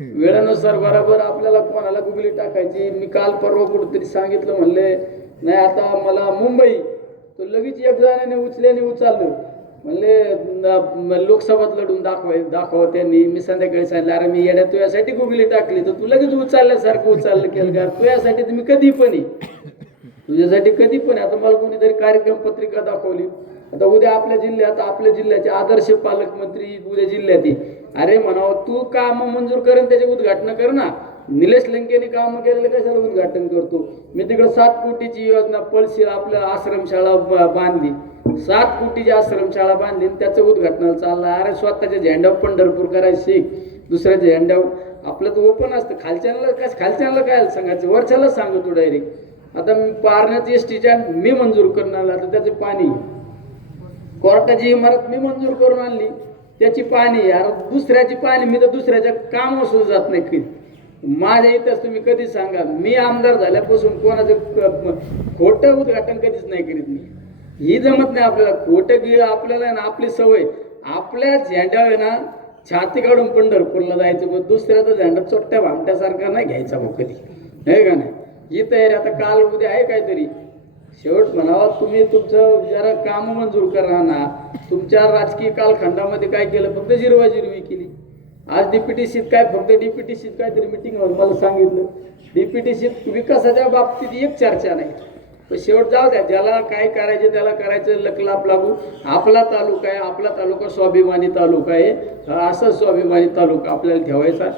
वेळेनुसार बरोबर आपल्याला कोणाला गुगली टाकायची. मी काल परवा कुठेतरी सांगितलं, म्हणले नाही आता मला मुंबई, तो लगेच एक जणाने उचल्याने उचललं, म्हणले लोकसभात लढून दाखवा त्यांनी. मी संध्याकाळी सांगितलं, अरे मी येड्या तुझ्यासाठी गुगली टाकली तर तू लगेच उचलल्यासारखं उचललं केलं का? तुझ्यासाठी तुम्ही कधी पण तुझ्यासाठी कधी पण. आता मला कोणीतरी कार्यक्रम पत्रिका दाखवली, आता उद्या आपल्या जिल्ह्याचे आदर्श पालकमंत्री उद्या जिल्ह्यात अरे म्हणावं तू काम मंजूर करेन त्याचे उद्घाटन कर ना. निलेश लंकेने काम केलेलं कशाला उद्घाटन करतो? मी तिकडे 7 कोटीची योजना पळशी आपल्या आश्रमशाळा बांधली, 7 कोटीची आश्रमशाळा बांधली, त्याचं उद्घाटनाला चाललं. अरे स्वतःच्या झेंड्यावर पंढरपूर करायचं शिक, दुसऱ्याच्या झेंड्यावर आपलं तर ओपन असतं. खालच्याला काय सांगायचं, वरच्याला सांगतो डायरेक्ट. आता पारण्याची एसटी स्टँड मी मंजूर करणार, आता त्याचे पाणी, कोर्टाची इमारत मी मंजूर करून आणली, त्याची पाणी, यार दुसऱ्याची पाणी. मी तर दुसऱ्याच्या कामावर सुद्धा जात नाही कधी. माझ्या इथंच तुम्ही कधी सांगा, मी आमदार झाल्यापासून कोणाचं खोटं उद्घाटन कधीच नाही करीत मी. ही जमत नाही आपल्याला खोटं. आपल्याला ना आपली सवय, आपल्या झेंड्यावर ना छाती काढून पंढरपूरला जायचं, मग दुसऱ्याचा झेंडा चोट्ट्या भामट्यासारखा नाही घ्यायचा मग कधी, आहे का नाही? ही तयारी आता काल उद्या आहे काहीतरी. शेवट म्हणावा तुम्ही तुमचं जरा काम मंजूर करा ना. तुमच्या राजकीय कालखंडामध्ये काय केलं? फक्त जिरवाजिरवी केली. आज डीपीटीसीत काय, फक्त डीपीटीसीत काहीतरी मिटिंगवर मला सांगितलं, डीपीटीसीत विकासाच्या बाबतीत एक चर्चा नाही. पण शेवट जाऊ द्या, ज्याला काय करायचे त्याला करायचं, लकलाप लागू. आपला तालुका आहे, आपला तालुका स्वाभिमानी तालुका आहे, असा स्वाभिमानी तालुका आपल्याला ठेवायचा.